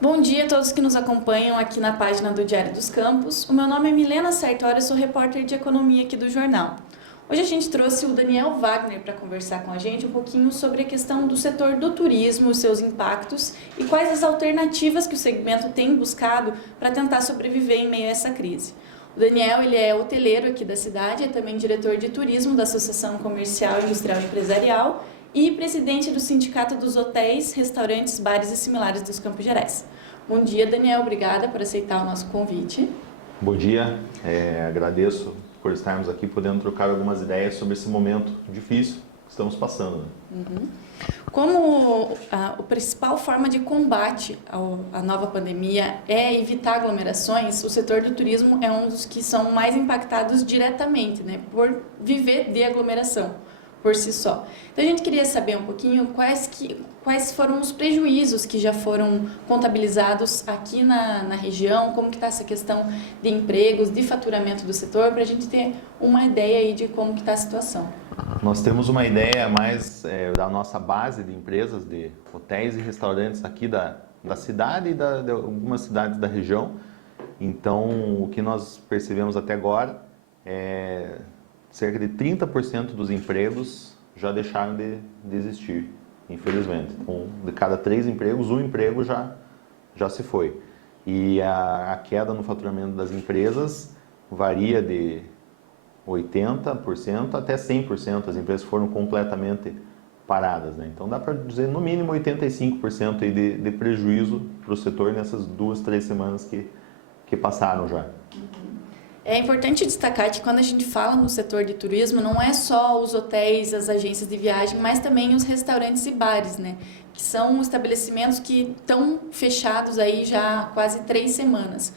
Bom dia a todos que nos acompanham aqui na página do Diário dos Campos. O meu nome é Milena Sartori, eu sou repórter de economia aqui do jornal. Hoje a gente trouxe o Daniel Wagner para conversar com a gente um pouquinho sobre a questão do setor do turismo, os seus impactos e quais as alternativas que o segmento tem buscado para tentar sobreviver em meio a essa crise. O Daniel, ele é hoteleiro aqui da cidade, é também diretor de turismo da Associação Comercial, Industrial e Empresarial e presidente do Sindicato dos Hotéis, Restaurantes, Bares e Similares dos Campos Gerais. Bom dia, Daniel. Obrigada por aceitar o nosso convite. Bom dia, agradeço por estarmos aqui podendo trocar algumas ideias sobre esse momento difícil que estamos passando. Como a principal forma de combate à nova pandemia é evitar aglomerações, o setor do turismo é um dos que são mais impactados diretamente, né, por viver de aglomeração por si só. Então a gente queria saber um pouquinho quais foram os prejuízos que já foram contabilizados aqui na região, como que está essa questão de empregos, de faturamento do setor, para a gente ter uma ideia aí de como que está a situação. Nós temos uma ideia mais da nossa base de empresas, de hotéis e restaurantes aqui da cidade e de algumas cidades da região. Então, o que nós percebemos até agora é cerca de 30% dos empregos já deixaram de existir, infelizmente. Então, de cada 3 empregos, 1 emprego já se foi. E a queda no faturamento das empresas varia de 80% até 100%. As empresas foram completamente paradas, né? Então, dá para dizer no mínimo 85% aí de prejuízo para o setor nessas 2, 3 semanas que passaram já. É importante destacar que quando a gente fala no setor de turismo, não é só os hotéis, as agências de viagem, mas também os restaurantes e bares, né? Que são estabelecimentos que estão fechados aí já há quase 3 semanas.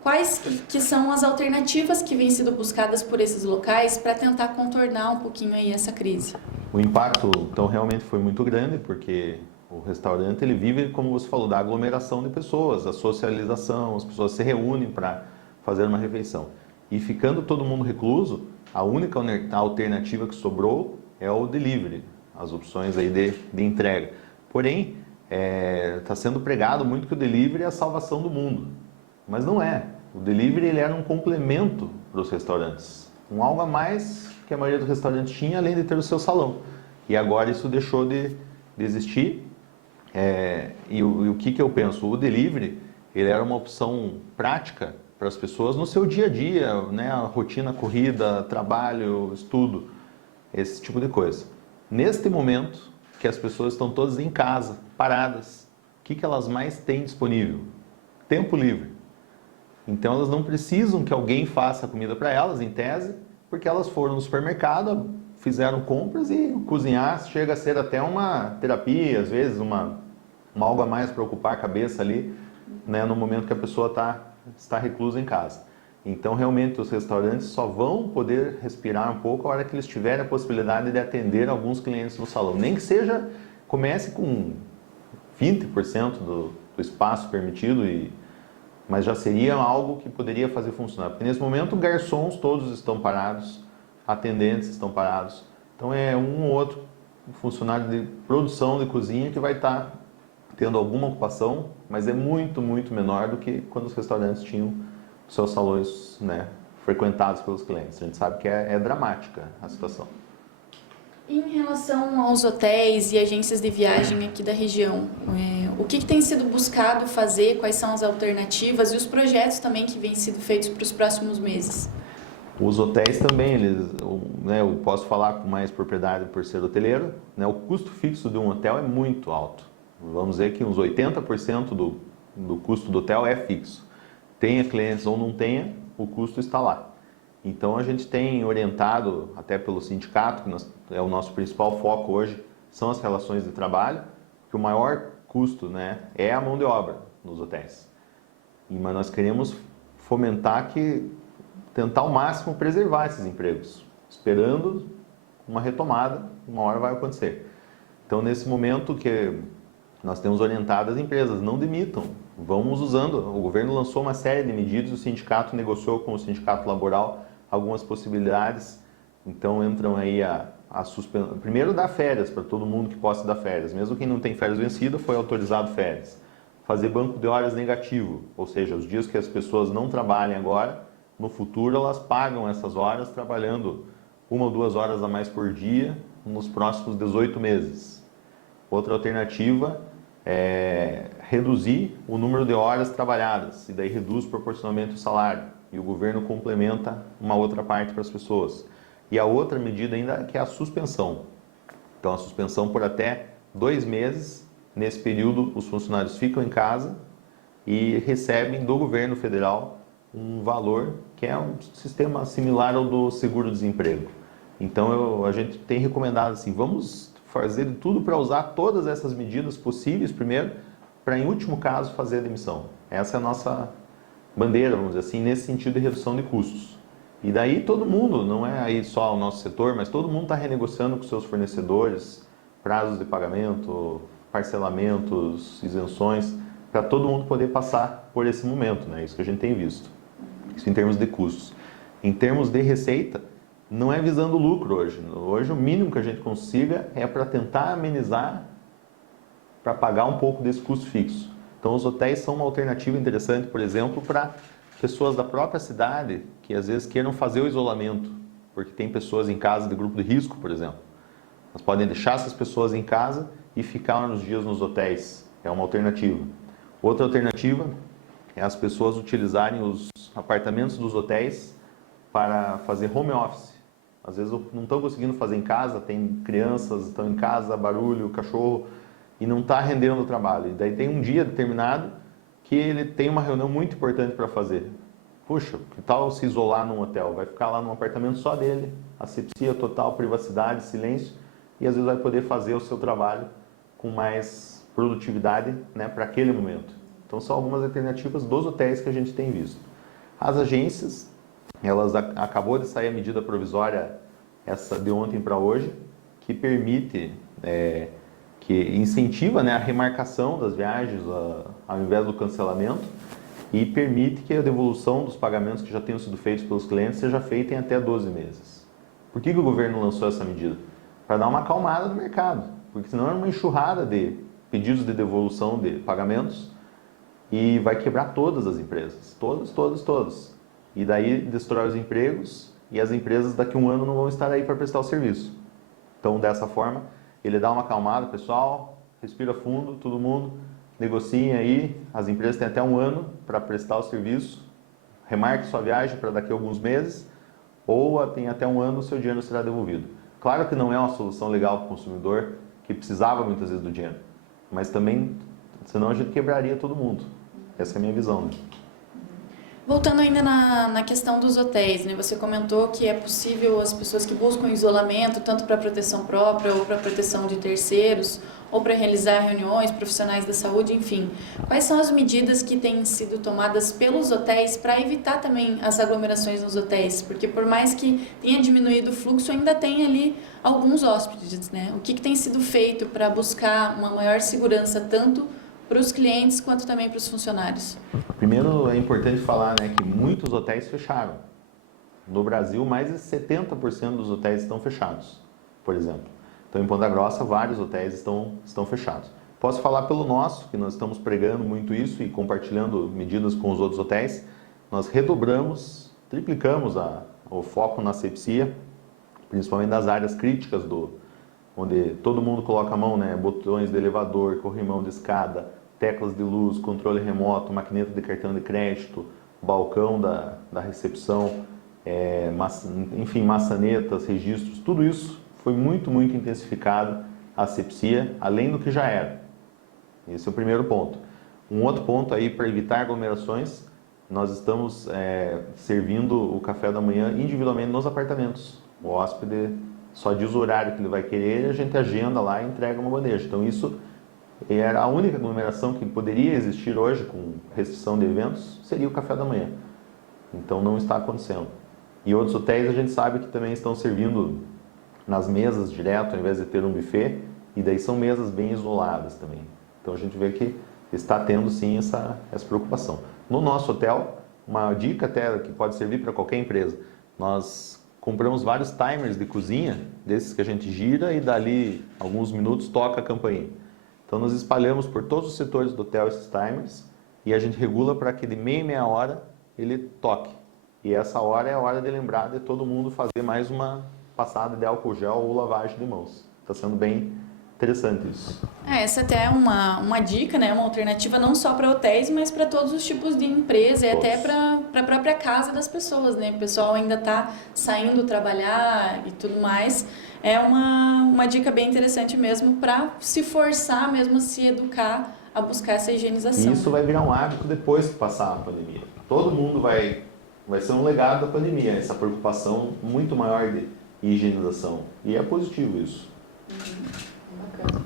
Quais que são as alternativas que vêm sendo buscadas por esses locais para tentar contornar um pouquinho aí essa crise? O impacto, então, realmente foi muito grande, porque o restaurante, ele vive, como você falou, da aglomeração de pessoas, da socialização, as pessoas se reúnem para fazer uma refeição. E ficando todo mundo recluso, a única alternativa que sobrou é o delivery, as opções aí de entrega. Porém, está sendo pregado muito que o delivery é a salvação do mundo, mas não é. O delivery ele era um complemento para os restaurantes, um algo a mais que a maioria dos restaurantes tinha, além de ter o seu salão. E agora isso deixou de existir. E o que eu penso? O delivery ele era uma opção prática para as pessoas no seu dia a dia, né? A rotina corrida, trabalho, estudo, esse tipo de coisa. Neste momento que as pessoas estão todas em casa, paradas, o que elas mais têm disponível? Tempo livre. Então elas não precisam que alguém faça a comida para elas, em tese, porque elas foram no supermercado, fizeram compras e cozinhar chega a ser até uma terapia, às vezes algo a mais para ocupar a cabeça ali, né, no momento que a pessoa está reclusa em casa. Então, realmente, os restaurantes só vão poder respirar um pouco a hora que eles tiverem a possibilidade de atender alguns clientes no salão. Nem que comece com 20% do espaço permitido, mas já seria algo que poderia fazer funcionar. Porque, nesse momento, garçons todos estão parados, atendentes estão parados. Então, é um ou outro funcionário de produção de cozinha que vai estar tendo alguma ocupação, mas é muito, muito menor do que quando os restaurantes tinham seus salões, né, frequentados pelos clientes. A gente sabe que é dramática a situação. Em relação aos hotéis e agências de viagem aqui da região, o que tem sido buscado fazer, quais são as alternativas e os projetos também que vêm sendo feitos para os próximos meses? Os hotéis também, eu posso falar com mais propriedade por ser hoteleiro, né, o custo fixo de um hotel é muito alto. Vamos dizer que uns 80% do custo do hotel é fixo. Tenha clientes ou não tenha, o custo está lá. Então a gente tem orientado, até pelo sindicato, que é o nosso principal foco hoje, são as relações de trabalho, que o maior custo, né, é a mão de obra nos hotéis. Mas nós queremos tentar ao máximo preservar esses empregos, esperando uma retomada, uma hora vai acontecer. Então, nesse momento que nós temos orientado as empresas, não demitam, vamos usando. O governo lançou uma série de medidas, o sindicato negociou com o sindicato laboral algumas possibilidades. Então entram aí a suspensão. Primeiro, dar férias para todo mundo que possa dar férias. Mesmo quem não tem férias vencidas, foi autorizado férias. fazer banco de horas negativo, ou seja, os dias que as pessoas não trabalhem agora, no futuro elas pagam essas horas trabalhando 1 ou 2 horas a mais por dia nos próximos 18 meses. Outra alternativa é reduzir o número de horas trabalhadas, e daí reduz proporcionalmente o salário, e o governo complementa uma outra parte para as pessoas. E a outra medida ainda que é a suspensão. Então, a suspensão por até 2 meses. Nesse período, os funcionários ficam em casa e recebem do governo federal um valor que é um sistema similar ao do seguro-desemprego. Então, a gente tem recomendado assim, vamos fazer de tudo para usar todas essas medidas possíveis primeiro, para em último caso fazer a demissão. Essa é a nossa bandeira, vamos dizer assim, nesse sentido de redução de custos. E daí todo mundo, não é aí só o nosso setor, mas todo mundo está renegociando com seus fornecedores, prazos de pagamento, parcelamentos, isenções, para todo mundo poder passar por esse momento, né? Isso que a gente tem visto. Isso em termos de custos. Em termos de receita, não é visando lucro hoje. Hoje o mínimo que a gente consiga é para tentar amenizar, para pagar um pouco desse custo fixo. Então os hotéis são uma alternativa interessante, por exemplo, para pessoas da própria cidade que às vezes queiram fazer o isolamento, porque tem pessoas em casa de grupo de risco, por exemplo. Nós podem deixar essas pessoas em casa e ficar uns dias nos hotéis. É uma alternativa. Outra alternativa é as pessoas utilizarem os apartamentos dos hotéis para fazer home office. Às vezes não estão conseguindo fazer em casa, tem crianças, estão em casa, barulho, cachorro, e não está rendendo o trabalho. E daí tem um dia determinado que ele tem uma reunião muito importante para fazer. Puxa, que tal se isolar num hotel? Vai ficar lá num apartamento só dele, asepsia total, privacidade, silêncio, e às vezes vai poder fazer o seu trabalho com mais produtividade, né, para aquele momento. Então são algumas alternativas dos hotéis que a gente tem visto. As agências, acabou de sair a medida provisória essa de ontem para hoje, que permite, que incentiva, né, a remarcação das viagens ao invés do cancelamento, e permite que a devolução dos pagamentos que já tenham sido feitos pelos clientes seja feita em até 12 meses. Por que o governo lançou essa medida? Para dar uma acalmada no mercado, porque senão é uma enxurrada de pedidos de devolução de pagamentos e vai quebrar todas as empresas, todas. E daí destrói os empregos e as empresas daqui a um ano não vão estar aí para prestar o serviço. Então, dessa forma, ele dá uma acalmada, pessoal, respira fundo, todo mundo, negociem aí, as empresas têm até um ano para prestar o serviço, remarque sua viagem para daqui a alguns meses, ou tem até um ano o seu dinheiro será devolvido. Claro que não é uma solução legal para o consumidor, que precisava muitas vezes do dinheiro, mas também, senão a gente quebraria todo mundo. Essa é a minha visão, né? Voltando ainda na questão dos hotéis, né? Você comentou que é possível as pessoas que buscam isolamento, tanto para proteção própria ou para proteção de terceiros, ou para realizar reuniões, profissionais da saúde, enfim. Quais são as medidas que têm sido tomadas pelos hotéis para evitar também as aglomerações nos hotéis? Porque por mais que tenha diminuído o fluxo, ainda tem ali alguns hóspedes, né? O que tem sido feito para buscar uma maior segurança tanto para os clientes quanto também para os funcionários? Primeiro é importante falar, né, que muitos hotéis fecharam. No Brasil, mais de 70% dos hotéis estão fechados, por exemplo. Então, em Ponta Grossa, vários hotéis estão fechados. Posso falar pelo nosso, que nós estamos pregando muito isso e compartilhando medidas com os outros hotéis. Nós redobramos, triplicamos o foco na asepsia, principalmente das áreas críticas, onde todo mundo coloca a mão, né, botões de elevador, corrimão de escada, teclas de luz, controle remoto, maquineta de cartão de crédito, balcão da recepção, enfim, maçanetas, registros, tudo isso foi muito intensificado a asepsia, além do que já era. Esse é o primeiro ponto. Um outro ponto aí para evitar aglomerações, nós estamos servindo o café da manhã individualmente nos apartamentos. O hóspede só diz o horário que ele vai querer e a gente agenda lá e entrega uma bandeja. Então isso era a única aglomeração que poderia existir hoje com restrição de eventos, seria o café da manhã. Então não está acontecendo. E outros hotéis a gente sabe que também estão servindo nas mesas direto, ao invés de ter um buffet, e daí são mesas bem isoladas também. Então a gente vê que está tendo sim essa preocupação. No nosso hotel, uma dica até que pode servir para qualquer empresa, nós compramos vários timers de cozinha, desses que a gente gira e dali alguns minutos toca a campainha. Então nós espalhamos por todos os setores do hotel esses timers e a gente regula para que de meia hora ele toque. E essa hora é a hora de lembrar de todo mundo fazer mais uma passada de álcool gel ou lavagem de mãos. Está sendo bem interessante isso. Essa até é uma dica, né? Uma alternativa não só para hotéis, mas para todos os tipos de empresa e até para a própria casa das pessoas, né? O pessoal ainda está saindo trabalhar e tudo mais. É uma dica bem interessante mesmo para se forçar mesmo a se educar a buscar essa higienização. E isso vai virar um hábito depois que passar a pandemia. Todo mundo vai ser um legado da pandemia, essa preocupação muito maior de higienização. E é positivo isso. Bacana.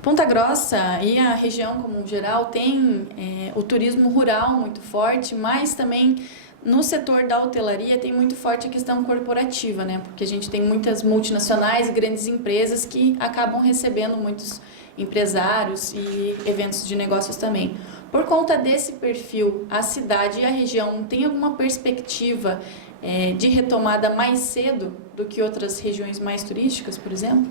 Ponta Grossa e a região como geral tem o turismo rural muito forte, mas também no setor da hotelaria tem muito forte a questão corporativa, né? Porque a gente tem muitas multinacionais e grandes empresas que acabam recebendo muitos empresários e eventos de negócios também. Por conta desse perfil, a cidade e a região tem alguma perspectiva de retomada mais cedo do que outras regiões mais turísticas, por exemplo?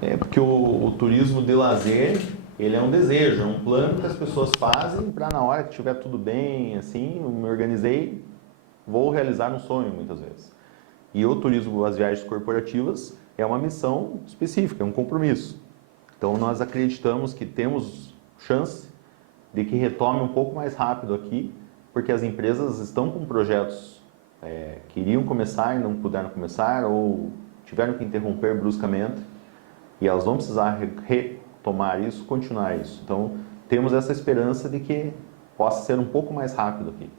É porque o turismo de lazer, ele é um desejo, é um plano que as pessoas fazem para na hora que estiver tudo bem, assim, eu me organizei, vou realizar um sonho muitas vezes. E o turismo, as viagens corporativas, é uma missão específica, é um compromisso. Então nós acreditamos que temos chance de que retome um pouco mais rápido aqui, porque as empresas estão com projetos que iriam começar e não puderam começar, ou tiveram que interromper bruscamente, e elas vão precisar retomar isso, continuar isso. Então temos essa esperança de que possa ser um pouco mais rápido aqui.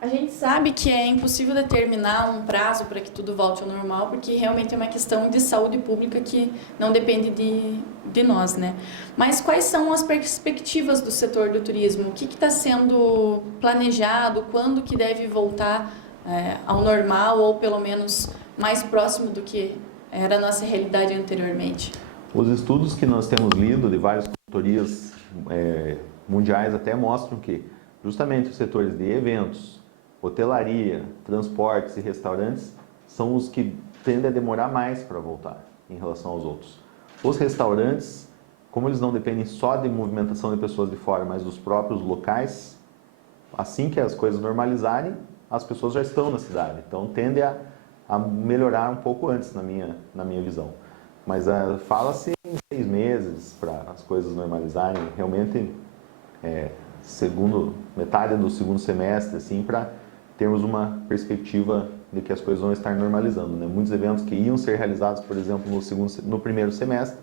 A gente sabe que é impossível determinar um prazo para que tudo volte ao normal, porque realmente é uma questão de saúde pública que não depende de nós, né? Mas quais são as perspectivas do setor do turismo? O que está sendo planejado? Quando que deve voltar ao normal ou pelo menos mais próximo do que era a nossa realidade anteriormente? Os estudos que nós temos lido de várias consultorias mundiais até mostram que justamente os setores de eventos, hotelaria, transportes e restaurantes são os que tendem a demorar mais para voltar em relação aos outros. Os restaurantes, como eles não dependem só de movimentação de pessoas de fora, mas dos próprios locais, assim que as coisas normalizarem, as pessoas já estão na cidade. Então tende a melhorar um pouco antes na minha visão. Mas fala-se em 6 meses para as coisas normalizarem, realmente metade do segundo semestre, assim, para termos uma perspectiva de que as coisas vão estar normalizando, né? Muitos eventos que iam ser realizados, por exemplo, no primeiro semestre,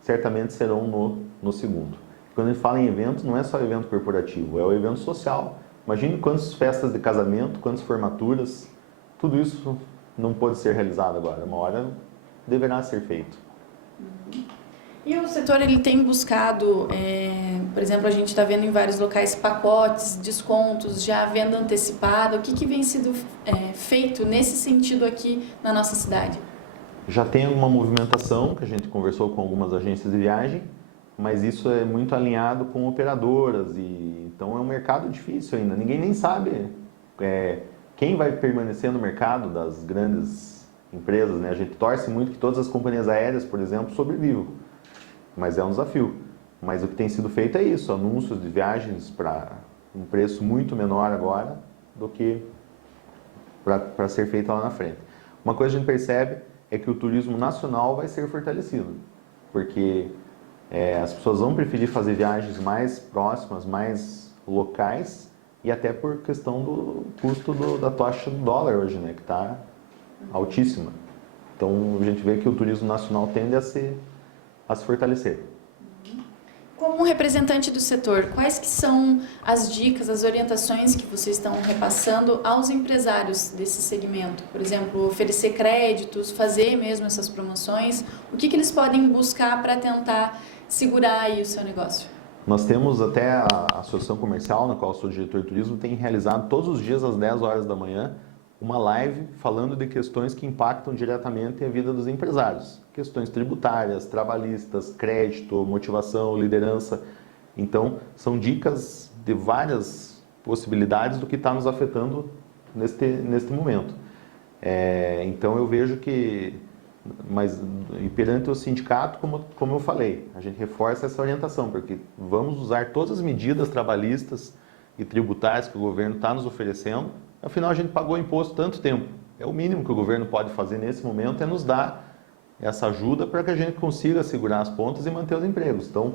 certamente serão no segundo. Quando a gente fala em evento, não é só evento corporativo, é o evento social. Imagine quantas festas de casamento, quantas formaturas, tudo isso não pode ser realizado agora. Uma hora deverá ser feito. E o setor ele tem buscado, por exemplo, a gente está vendo em vários locais pacotes, descontos, já venda antecipada. O que vem sido feito nesse sentido aqui na nossa cidade? Já tem alguma movimentação, que a gente conversou com algumas agências de viagem, mas isso é muito alinhado com operadoras, e então é um mercado difícil ainda. Ninguém nem sabe quem vai permanecer no mercado das grandes empresas, né? A gente torce muito que todas as companhias aéreas, por exemplo, sobrevivam. Mas é um desafio. Mas o que tem sido feito é isso, anúncios de viagens para um preço muito menor agora do que para ser feito lá na frente. Uma coisa que a gente percebe é que o turismo nacional vai ser fortalecido, porque as pessoas vão preferir fazer viagens mais próximas, mais locais, e até por questão do custo da taxa do dólar hoje, né, que está altíssima. Então a gente vê que o turismo nacional tende a se fortalecer. Como representante do setor, quais que são as dicas, as orientações que vocês estão repassando aos empresários desse segmento? Por exemplo, oferecer créditos, fazer mesmo essas promoções? O que eles podem buscar para tentar segurar aí o seu negócio? Nós temos até a Associação Comercial, na qual eu sou diretor de turismo, tem realizado todos os dias às 10 horas da manhã uma live falando de questões que impactam diretamente a vida dos empresários. Questões tributárias, trabalhistas, crédito, motivação, liderança. Então, são dicas de várias possibilidades do que está nos afetando neste momento. Então, eu vejo que Mas e perante o sindicato, como eu falei, a gente reforça essa orientação, porque vamos usar todas as medidas trabalhistas e tributárias que o governo está nos oferecendo. Afinal, a gente pagou imposto tanto tempo. É o mínimo que o governo pode fazer nesse momento, é nos dar essa ajuda para que a gente consiga segurar as pontas e manter os empregos. Então,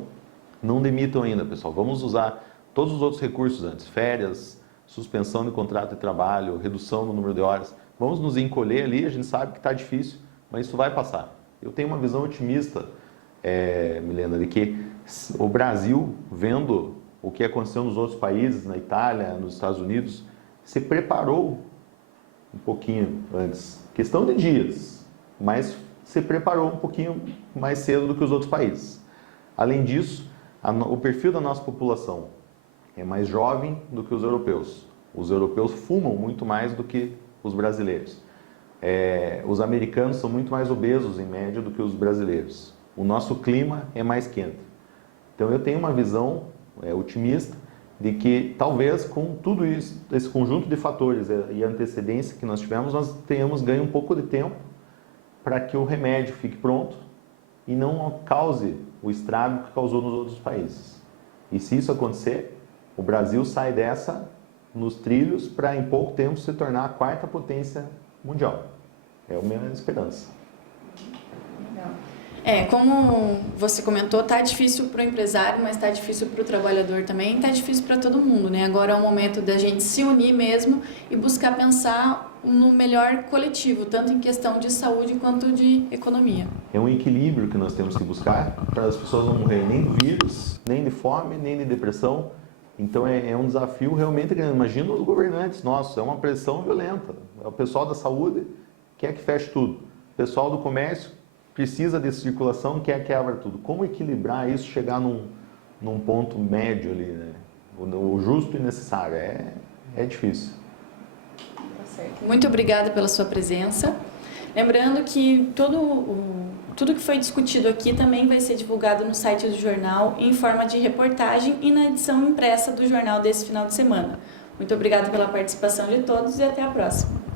não demitam ainda, pessoal. Vamos usar todos os outros recursos antes. Férias, suspensão de contrato de trabalho, redução do número de horas. Vamos nos encolher ali, a gente sabe que está difícil, mas isso vai passar. Eu tenho uma visão otimista, Milena, de que o Brasil, vendo o que aconteceu nos outros países, na Itália, nos Estados Unidos, se preparou um pouquinho antes. Questão de dias, mas se preparou um pouquinho mais cedo do que os outros países. Além disso, o perfil da nossa população é mais jovem do que os europeus. Os europeus fumam muito mais do que os brasileiros. Os americanos são muito mais obesos, em média, do que os brasileiros. O nosso clima é mais quente. Então, eu tenho uma visão otimista de que, talvez, com tudo isso, esse conjunto de fatores e a antecedência que nós tivemos, nós tenhamos ganho um pouco de tempo para que o remédio fique pronto e não cause o estrago que causou nos outros países. E se isso acontecer, o Brasil sai dessa nos trilhos para, em pouco tempo, se tornar a quarta potência mundial. É a minha esperança. Legal. Como você comentou, tá difícil para o empresário, mas tá difícil para o trabalhador também, tá difícil para todo mundo, né? Agora é o momento da gente se unir mesmo e buscar pensar no melhor coletivo, tanto em questão de saúde quanto de economia. É um equilíbrio que nós temos que buscar para as pessoas não morrerem nem de vírus, nem de fome, nem de depressão. Então é um desafio realmente grande. Imagina os governantes nossos, é uma pressão violenta. O pessoal da saúde quer que feche tudo. O pessoal do comércio precisa de circulação, quer que abra tudo. Como equilibrar isso, chegar num ponto médio ali, né? O justo e necessário. É difícil. Muito obrigada pela sua presença. Lembrando que tudo que foi discutido aqui também vai ser divulgado no site do jornal em forma de reportagem e na edição impressa do jornal desse final de semana. Muito obrigada pela participação de todos e até a próxima.